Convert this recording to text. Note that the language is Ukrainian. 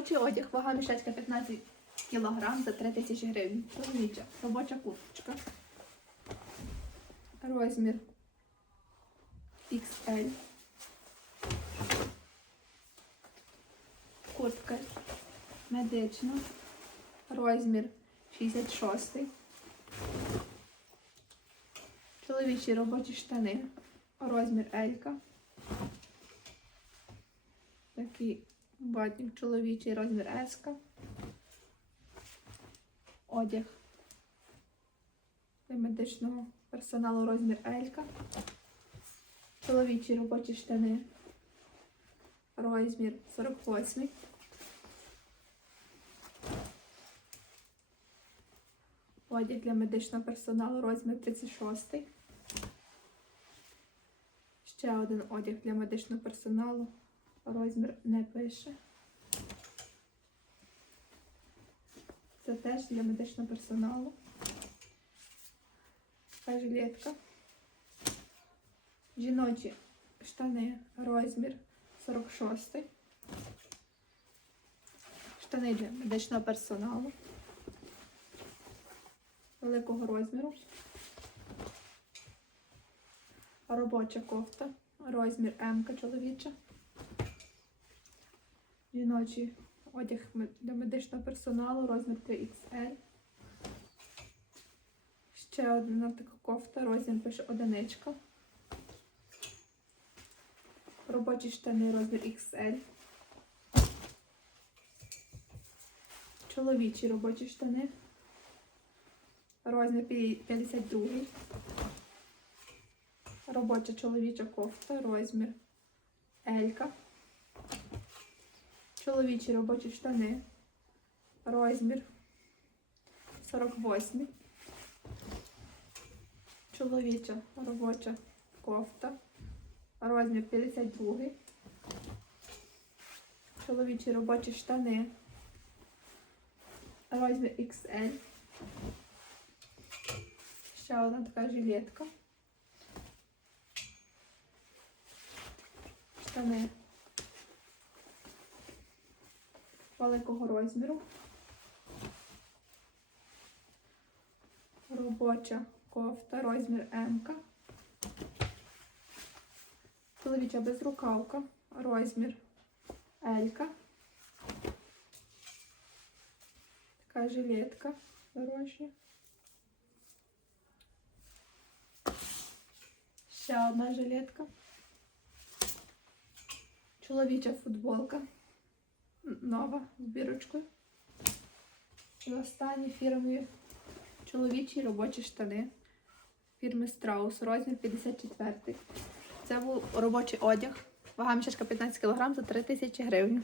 Робочий одяг, вага мішечка 15 кг за 3 тисячі гривень. Чоловіча, робоча курточка. Розмір XL. Куртка медична. Розмір 66. Чоловічі робочі штани. Розмір Елька. Такий батник чоловічий розмір Еска. Одяг для медичного персоналу розмір Елька. Чоловічі робочі штани. Розмір 48. Одяг для медичного персоналу розмір 36. Ще один одяг для медичного персоналу. Розмір не пише. Це теж для медичного персоналу. Така жилетка. Жіночі штани розмір 46. Штани для медичного персоналу. Великого розміру. Робоча кофта. Розмір М чоловіча. Жіночий одяг для медичного персоналу, розмір 3XL. Ще одна така кофта, розмір пише одиничка. Робочі штани, розмір XL. Чоловічі робочі штани. Розмір пі- 52. Робоча чоловіча кофта, розмір Елька. Чоловічі робочі штани. Розмір 48. Чоловіча робоча кофта. Розмір 52. Чоловічі робочі штани. Розмір XL. Ще одна така жилетка. Штани великого розміру. Робоча кофта, розмір М. Чоловіча безрукавка, розмір L. Така жилетка дорожня. Ще одна жилетка. Чоловіча футболка. Нова з бірочкою. І останні фірмові чоловічі робочі штани. Фірми Страус, розмір 54. Це був робочий одяг. Вага мішечка 15 кг за 3 тисячі гривень.